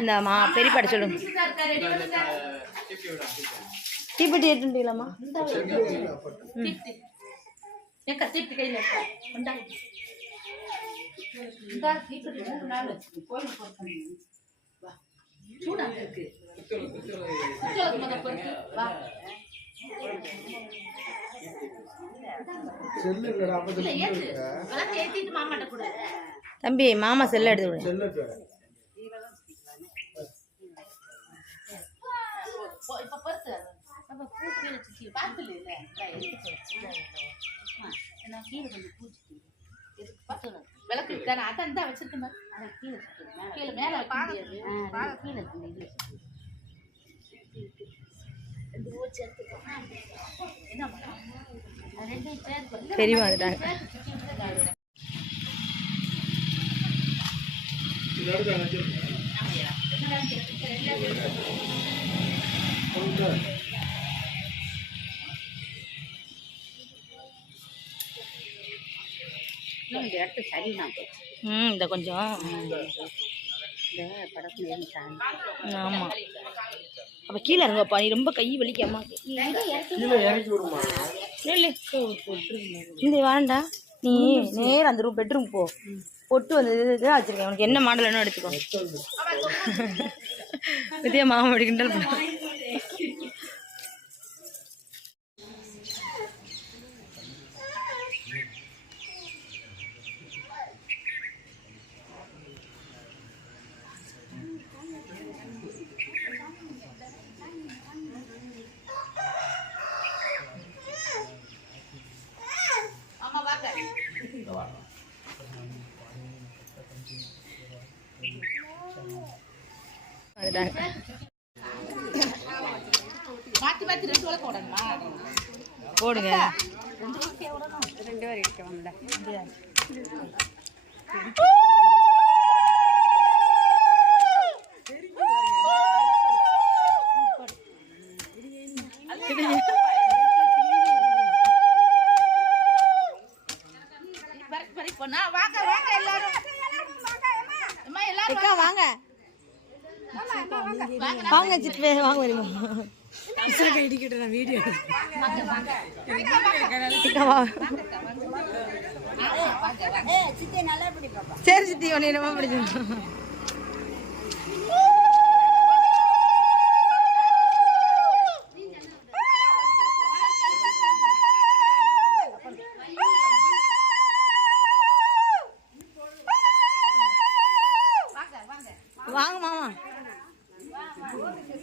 இந்த மா பெரியப்பாட சொல்லுங்க தீப்பெட்டி எடுத்துட்டீங்களாம்மா. சூடாங்க இருக்கு. தம்பி மாமா செல்ல எடுத்து விடு. கீழே கீழே. விளக்கு தானே அதான் இந்தா வச்சிருக்கேன். கீழே மேல. கீழே இதுல என்ன பெரியம்மா வந்துட்டாங்க ம் இந்த கொஞ்சம். ஆமாம் அப்போ கீழே இருங்கப்பா நீ ரொம்ப கை வலிக்காமா. இந்த வேண்டா நீ நேரா அந்த ரூம் பெட்ரூம் போ. பொட்டு வந்து இது இதாக வச்சிருக்கேன். உனக்கு என்ன மாடல் வேணும் எடுத்துக்கோ. வித்யா மாமா ஆமா வாங்க மாத்தி ரெண்டு விளக்கு போடணுமா? வாங்க. வாங்க சித்து வாங்க வருமா அக்கா, வா. சரி சித்தி உன்னை என்னமா பிடிச்சிருக்கோம்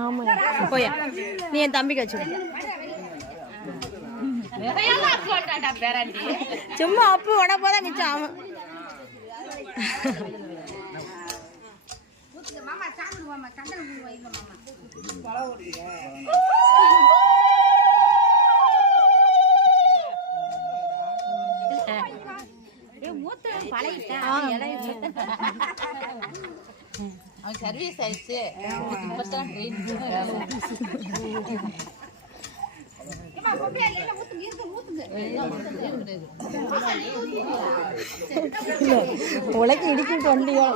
ஆமா போயா நீ என் தம்பிக்கு வச்சு விடு. நிறைய போட்டாடா பேராண்டி சும்மா அப்பு உட மாமா மிச்சம் ஆமா அவன் சர்வீஸ் ஆயிடுச்சு உலக ட்ரெயின் உலக்கு இடிக்கும் தொண்டியோ